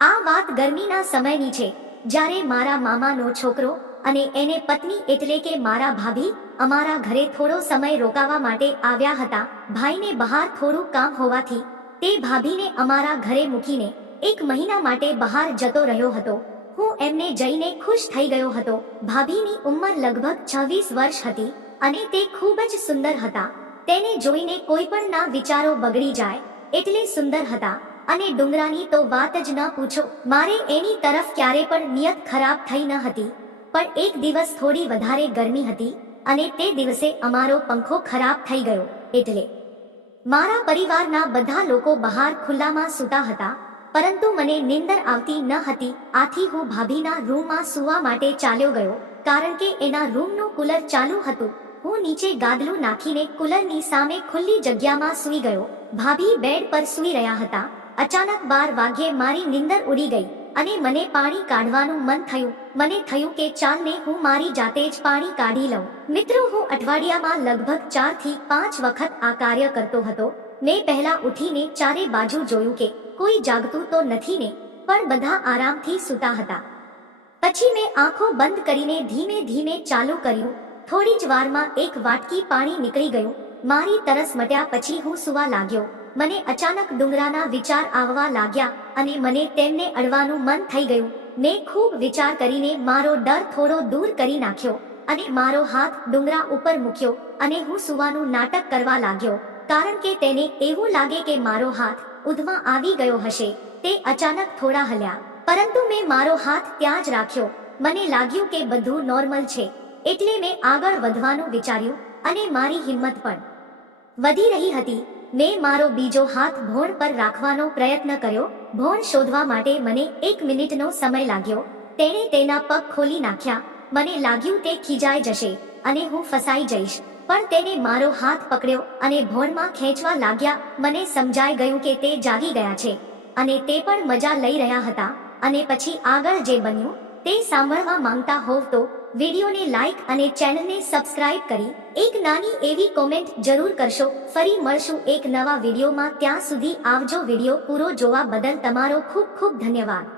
આ વાત ગરમીના સમયની છે. જ્યારે મારા મામાનો છોકરો અને એને પત્ની એટલે કે મારા ભાભી અમારા ઘરે થોડો સમય રોકાવા માટે આવ્યા હતા, ભાઈને બહાર થોડું કામ હોવાથી તે ભાભીને અમારા ઘરે મૂકીને એક મહિના માટે બહાર જતો રહ્યો હતો. હું એમને જઈને ખુશ થઈ ગયો હતો. ભાભીની ઉંમર લગભગ છવ્વીસ વર્ષ હતી અને તે ખૂબ જ સુંદર હતા. તેને જોઈને કોઈ પણ ના વિચારો બગડી જાય એટલે સુંદર હતા. અને ડુંગરાની તો વાત જ ન પૂછો. મારે એની તરફ ક્યારે પણ નિયત ખરાબ થઈ ન હતી. પણ એક દિવસ થોડી વધારે ગરમી હતી અને તે દિવસે અમારો પંખો ખરાબ થઈ ગયો. એટલે મારા પરિવારના બધા લોકો બહાર ખુલ્લામાં સૂતા હતા, પરંતુ મને નિંદર આવતી ન હતી. આથી હું ભાભીના રૂમમાં સૂવા માટે ચાલ્યો ગયો, કારણ કે એના રૂમનું કુલર ચાલુ હતું. હું નીચે ગાદલું નાખીને કુલરની સામે ખુલ્લી જગ્યામાં સૂઈ ગયો. ભાભી બેડ પર સૂઈ રહ્યા હતા. અચાનક બાર વાગ્યે મારી નિંદર ઉડી ગઈ અને મને પાણી કાઢવાનું મન થયું. મને થયું કે ચાલને હું મારી જાતે જ પાણી કાઢી લઉં. મિત્રો, હું અઠવાડિયામાં લગભગ ચારથી પાંચ વખત આ કાર્ય કરતો હતો. મેં પહેલા ઉઠીને ચારે બાજુ જોયું કે કોઈ જાગતું તો નથી ને, પણ બધા આરામથી સૂતા હતા. પછી મેં આંખો બંધ કરીને ધીમે ધીમે ચાલુ કર્યું. થોડી જ વારમાં એક વાટકી પાણી નીકળી ગયું. મારી તરસ મટ્યા પછી હું સુવા લાગ્યો. મને અચાનક ડુંગરાના વિચાર આવવા લાગ્યા અને મને તેમને અડવાનું મન થઈ ગયું. મેં ખૂબ વિચાર કરીને મારો ડર થોડો દૂર કરી નાખ્યો અને મારો હાથ ડુંગરા ઉપર મૂક્યો અને હું સુવાનું નાટક કરવા લાગ્યો. કારણ કે તેને એવું લાગે કે મારો હાથ ઉધમાં આવી ગયો હશે. તે અચાનક થોડા હલ્યા. પરંતુ મેં મારો હાથ ત્યાં જ રાખ્યો. મને લાગ્યું કે બધું નોર્મલ છે. એટલે મેં આગળ વધવાનું વિચાર્યું અને મારી હિંમત પણ વધી રહી હતી. મેં મારો બીજો હાથ ભોણ પર રાખવાનો પ્રયત્ન કર્યો. ભોણ શોધવા માટે મને એક મિનિટનો સમય લાગ્યો. તેણે તેના પગ ખોલી નાખ્યા. મને લાગ્યું તે ખીજાઈ જશે અને હું ફસાઈ જઈશ. પણ તેને મારો હાથ પકડ્યો અને ભોણમાં ખેંચવા લાગ્યા. મને સમજાઈ ગયું કે તે જાગી ગયા છે અને તે પણ મજા લઈ રહ્યા હતા. અને પછી આગળ જે બન્યું તે સાંભળવા માંગતા હોવ તો વિડીયોને લાઇક અને ચેનલને સબસ્ક્રાઇબ કરી એક નાની એવી કોમેન્ટ જરૂર કરશો. ફરી મળશું એક નવા વિડીયોમાં. ત્યાં સુધી આવજો. વીડિયો પૂરો જોવા બદલ તમારો ખૂબ ખૂબ ધન્યવાદ.